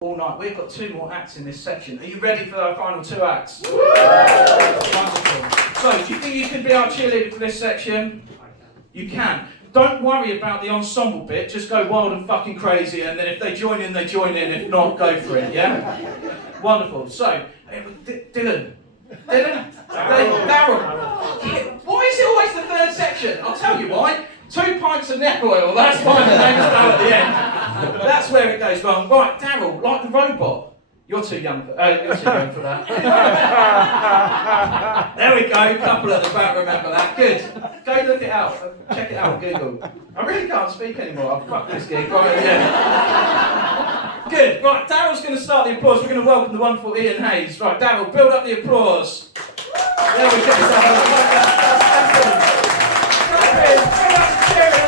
all night. We've got 2 more acts in this section. Are you ready for our final 2 acts? Wonderful. So, do you think you can be our cheerleader for this section? You can. Don't worry about the ensemble bit, just go wild and fucking crazy, and then if they join in, they join in. If not, go for it, yeah? Wonderful. So, Dylan, Darryl. Why is it always the 3rd section? I'll tell you why. 2 pints of neck oil, that's why the name's down at the end. That's where it goes wrong. Right, Darryl, like the robot. You're too young for that. There we go, a couple at the back remember that. Good. Go look it out. Check it out on Google. I really can't speak anymore. I've fucked this gig right at the end. Good. Right, Darryl's going to start the applause. We're going to welcome the wonderful Ian Hayes. Right, Darryl, build up the applause. There we go.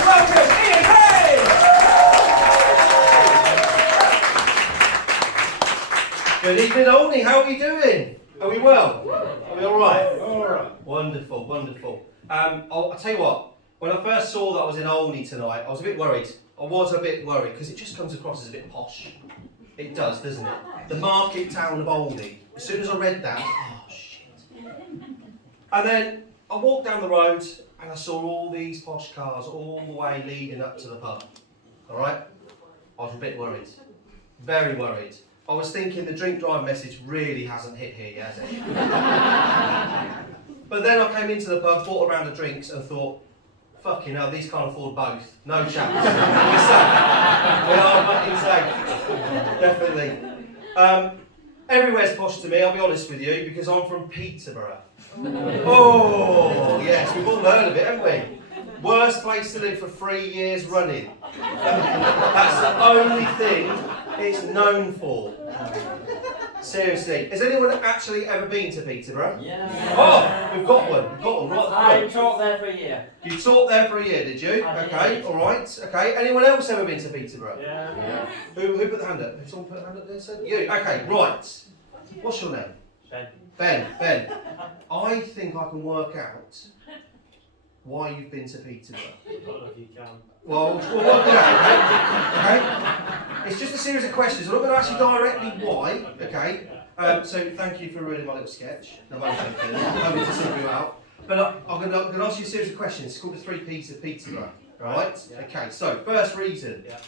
Welcome, Ian Hayes! Good evening, Olney. How are we doing? Are we well? Are we all right? All right. Wonderful, wonderful. I'll tell you what. When I first saw that I was in Olney tonight, I was a bit worried. Because it just comes across as a bit posh. It does, doesn't it? The market town of Olney. As soon as I read that, oh shit. And then I walked down the road and I saw all these posh cars all the way leading up to the pub. All right? I was a bit worried. Very worried. I was thinking the drink drive message really hasn't hit here yet, has it? But then I came into the pub, bought a round of drinks and thought, fucking hell, these can't afford both. No chance. We're safe. We are fucking safe. Definitely. Everywhere's posh to me, I'll be honest with you, because I'm from Peterborough. Oh, yes, we've all heard of it, haven't we? Worst place to live for 3 years running. That's the only thing it's known for. Seriously, has anyone actually ever been to Peterborough? Yeah. Oh, we've got one. Right. I taught there for a year. You taught there for a year, did you? Okay, all right. Okay. Anyone else ever been to Peterborough? Yeah. Who put the hand up? Someone put the hand up there? Said you. Okay. Right. What's your name? Ben. I think I can work out why you've been to Peterborough. I don't know if you can. Well, we'll work it out, okay? It's just a series of questions. I'm not going to ask you directly why, okay? So thank you for ruining my little sketch. No, I'm joking. I'm going to single you out. But I'm going to ask you a series of questions. It's called the 3 Ps of Peterborough, right? Yeah. Okay, so first reason. Yeah.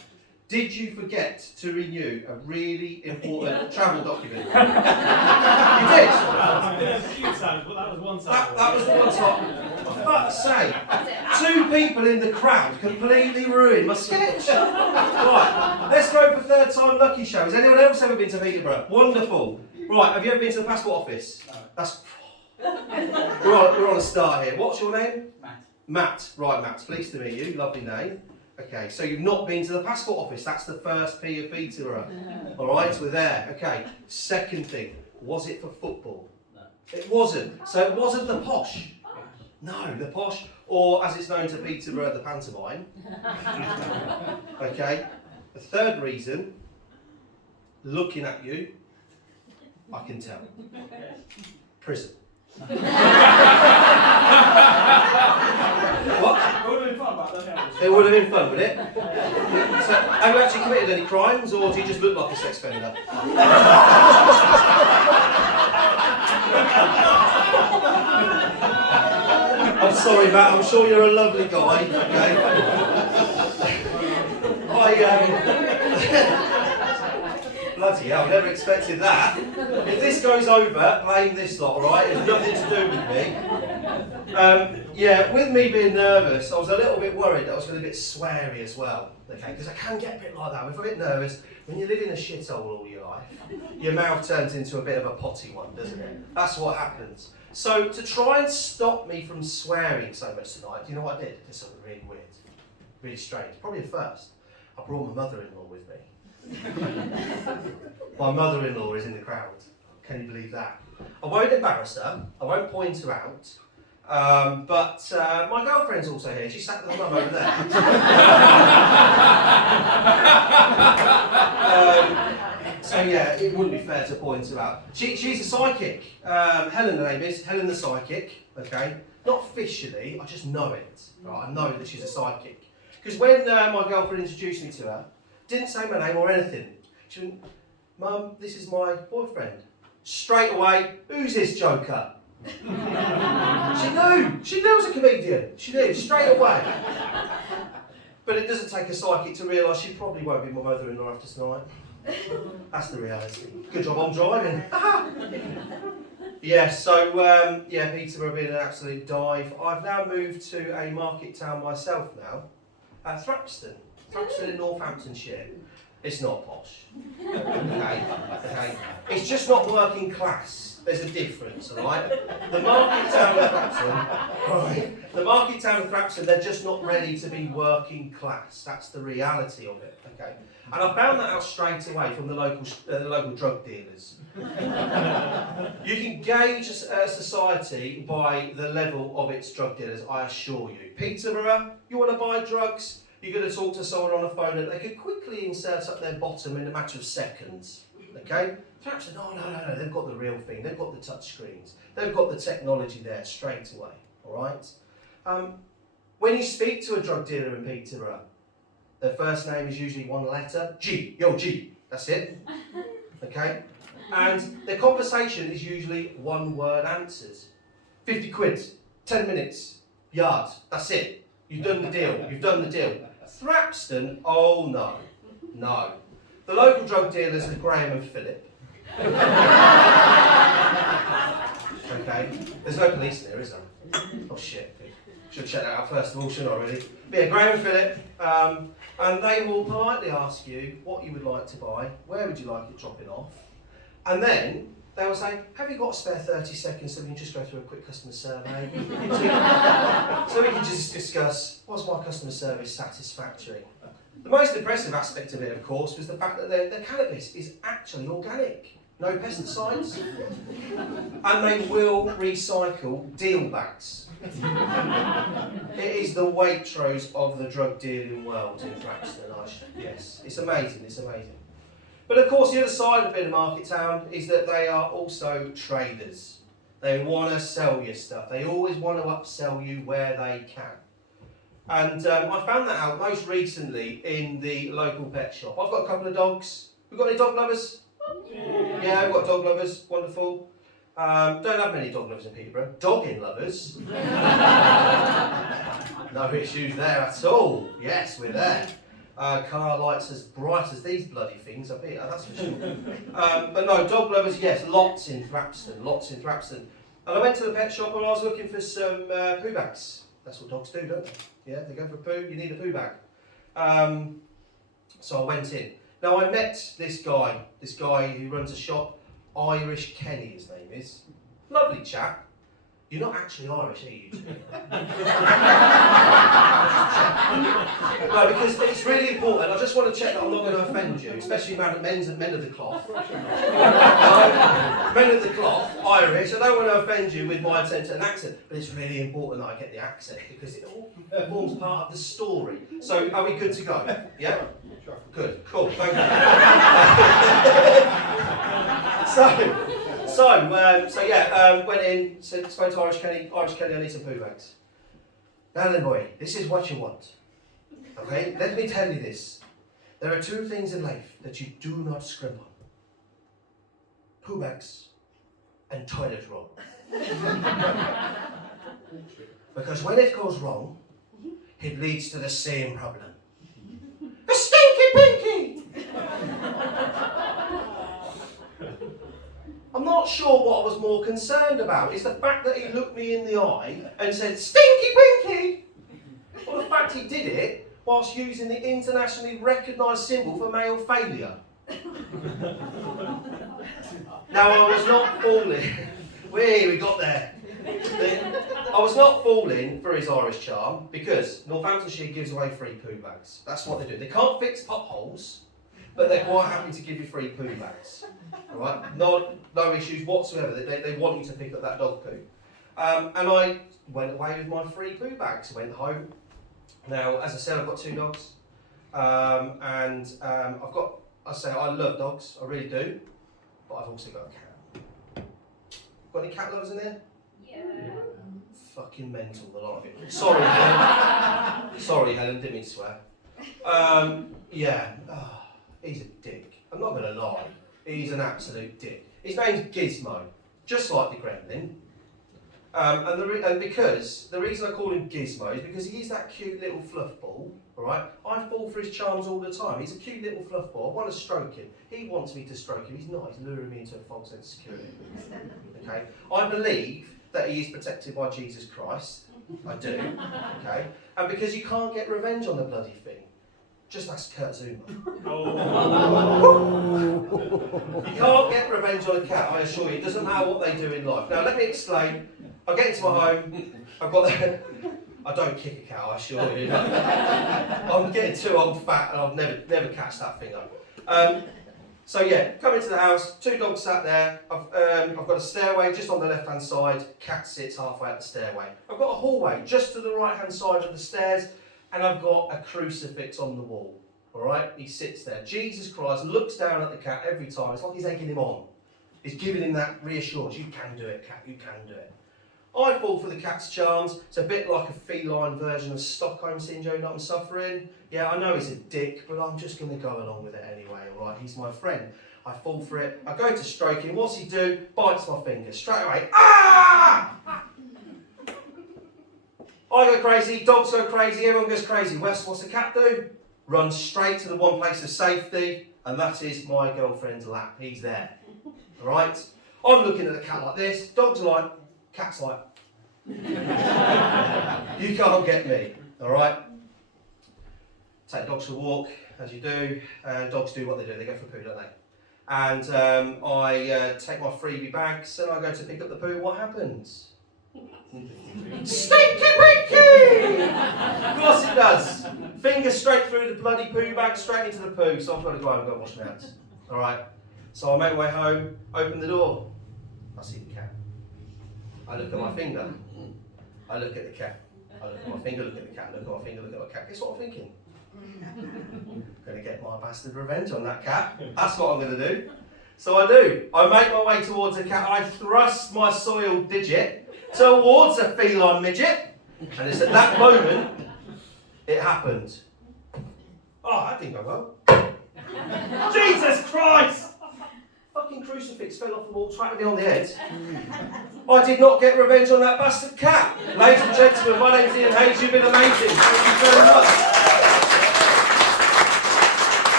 Did you forget to renew a really important travel document? You did? I've been there a few times, but that was one time. That was the one time. For fuck's sake. 2 people in the crowd completely ruined my sketch. Right, let's go for 3rd time lucky show. Has anyone else ever been to Peterborough? Wonderful. Right, have you ever been to the passport office? No. That's... We're on a start here. What's your name? Matt. Right, Matt. Pleased to meet you. Lovely name. Okay, so you've not been to the passport office. That's the first P of Peterborough. All right, we're there. Okay. Second thing, was it for football? No. It wasn't. So it wasn't the posh. No, the posh, or as it's known to Peterborough, the pantomime. Okay. The third reason, looking at you, I can tell. Prison. What? It would have been fun back then. It would have been fun, would it? So, have you actually committed any crimes, or do you just look like a sex offender? I'm sorry, Matt. I'm sure you're a lovely guy. Okay. Bloody hell! Never expected that. If this goes over, blame this lot. All right? It's nothing to do with me. Yeah, with me being nervous, I was a little bit worried that I was going to be a bit sweary as well. Okay, because I can get a bit like that. If I'm a bit nervous, when you live in a shithole all your life, your mouth turns into a bit of a potty one, doesn't it? That's what happens. So to try and stop me from swearing so much tonight, do you know what I did? I did something really weird, really strange. Probably a first. I brought my mother-in-law with me. My mother-in-law is in the crowd. Can you believe that? I won't embarrass her. I won't point her out. But my girlfriend's also here. She's sat with her mum over there. So yeah, it wouldn't be fair to point her out. She's a psychic. Helen, the name is Helen the psychic. Okay, not officially. I just know it. Right? I know that she's a psychic because when my girlfriend introduced me to her, didn't say my name or anything. She went, Mum, this is my boyfriend. Straight away, who's this joker? She knew it was a comedian. She knew, straight away. But it doesn't take a psychic to realise she probably won't be my mother-in-law after tonight. That's the reality. Good job I'm driving. Peterborough been an absolute dive. I've now moved to a market town myself now, Thrapston in Northamptonshire. It's not posh. Okay. It's just not working class. There's a difference, all right? The market town of Thrapston, they're just not ready to be working class. That's the reality of it. Okay. And I found that out straight away from the local drug dealers. You can gauge a society by the level of its drug dealers, I assure you. Peterborough, you want to buy drugs? You're going to talk to someone on the phone that they could quickly insert up their bottom in a matter of seconds. Okay? Perhaps no, they've got the real thing. They've got the touch screens. They've got the technology there straight away. All right? When you speak to a drug dealer in Peterborough, their first name is usually one letter. G. Yo, G. That's it. Okay? And their conversation is usually one-word answers. 50 quid, 10 minutes, yard. That's it. You've done the deal. Thrapston, oh no. The local drug dealers are Graham and Philip. Okay, there's no police there, is there? Oh shit, should check that out first of all, shouldn't I really? But yeah, Graham and Philip, and they will politely ask you what you would like to buy, where would you like it dropping off, and then they will say, have you got a spare 30 seconds so we can just go through a quick customer survey? so we can just discuss, was my customer service satisfactory? The most impressive aspect of it, of course, was the fact that their cannabis is actually organic. No pesticides. And they will recycle deal bags. It is the Waitrose of the drug dealing world in Thrapston. Yes, it's amazing. But of course, the other side of being a market town is that they are also traders. They want to sell you stuff. They always want to upsell you where they can. And I found that out most recently in the local pet shop. I've got a couple of dogs. We've got any dog lovers? Yeah, we've got dog lovers. Wonderful. Don't have many dog lovers in Peterborough. Dogging lovers. No issues there at all. Yes, we're there. Car lights as bright as these bloody things up here, that's for sure. But no, dog lovers, yes, lots in Thrapston. And I went to the pet shop and I was looking for some poo bags. That's what dogs do, don't they? Yeah, they go for a poo, you need a poo bag. So I went in. Now I met this guy who runs a shop, Irish Kenny his name is. Lovely chap. You're not actually Irish, are you two? No, because it's really important. I just want to check that I'm not going to offend you, especially men of the cloth. Men of the cloth, Irish. I don't want to offend you with my attempt at an accent, but it's really important that I get the accent because it all forms part of the story. So, are we good to go? Yeah? Sure. Good. Cool. Thank you. Went in, spoke to Irish Kenny, I need some poo bags. Now then boy, this is what you want. Okay, let me tell you this. There are two things in life that you do not scrimp on. Poo bags and toilet roll. Because when it goes wrong, it leads to the same problem. A stinky pinky! I'm not sure what I was more concerned about. Is the fact that he looked me in the eye and said, stinky pinky! Or the fact he did it whilst using the internationally recognised symbol for male failure. Now I was not falling. We got there. I was not falling for his Irish charm because Northamptonshire gives away free poo bags. That's what they do. They can't fix potholes, but they're quite happy to give you free poo bags. All right? No issues whatsoever. They want you to pick up that dog poo. And I went away with my free poo bags. Went home. Now, as I said, I've got two dogs. I love dogs. I really do. But I've also got a cat. Got any cat lovers in there? Yeah. Fucking mental, a lot of it. Sorry, Helen. Sorry, Helen, didn't mean to swear. He's a dick. I'm not going to lie. He's an absolute dick. His name's Gizmo, just like the Gremlin. And because the reason I call him Gizmo is because he is that cute little fluff ball. All right, I fall for his charms all the time. He's a cute little fluff ball. I want to stroke him. He wants me to stroke him. He's not. He's luring me into a false sense of security. Okay, I believe that he is protected by Jesus Christ. I do. Okay, and because you can't get revenge on the bloody thing. Just ask Kurt Zuma. You can't get revenge on a cat, I assure you. It doesn't matter what they do in life. Now, let me explain. I get into my home. I've got. I don't kick a cat, I assure you. I'm getting too old, fat, and I'll never catch that thing up. So yeah, come into the house. 2 dogs sat there. I've got a stairway just on the left-hand side. Cat sits halfway up the stairway. I've got a hallway just to the right-hand side of the stairs. And I've got a crucifix on the wall, all right? He sits there. Jesus Christ looks down at the cat every time. It's like he's egging him on. He's giving him that reassurance. You can do it, cat, you can do it. I fall for the cat's charms. It's a bit like a feline version of Stockholm Syndrome that I'm suffering. Yeah, I know he's a dick, but I'm just going to go along with it anyway, all right? He's my friend. I fall for it. I go to stroke him. What's he do? Bites my finger straight away. Ah! I go crazy, dogs go crazy, everyone goes crazy. What's the cat do? Runs straight to the one place of safety, and that is my girlfriend's lap. He's there. Alright? I'm looking at the cat like this, dog's like, cat's like. You can't get me. Alright? Take dogs for a walk, as you do. Dogs do what they do, they go for poo, don't they? And I take my freebie bags and I go to pick up the poo. What happens? Stinky winky! Of course it does. Finger straight through the bloody poo bag, straight into the poo. So I've got to go home and go and wash my hands. Alright. So I make my way home, open the door. I see the cat. I look at my finger. I look at the cat. I look at my finger, look at the cat, look at my finger, look at my cat. Guess what I'm thinking? I'm going to get my bastard revenge on that cat. That's what I'm going to do. So I do. I make my way towards the cat. I thrust my soiled digit towards a feline midget. And it's at that moment it happened. Oh, that didn't go well. Jesus Christ! Fucking crucifix fell off the wall, trapped me on the head. I did not get revenge on that bastard cat. Ladies and gentlemen, my name's Ian Hayes. You've been amazing. Thank you very much.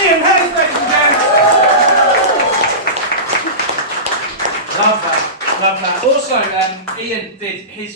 Ian Hayes, ladies and gentlemen. Love that. Also, Ian did his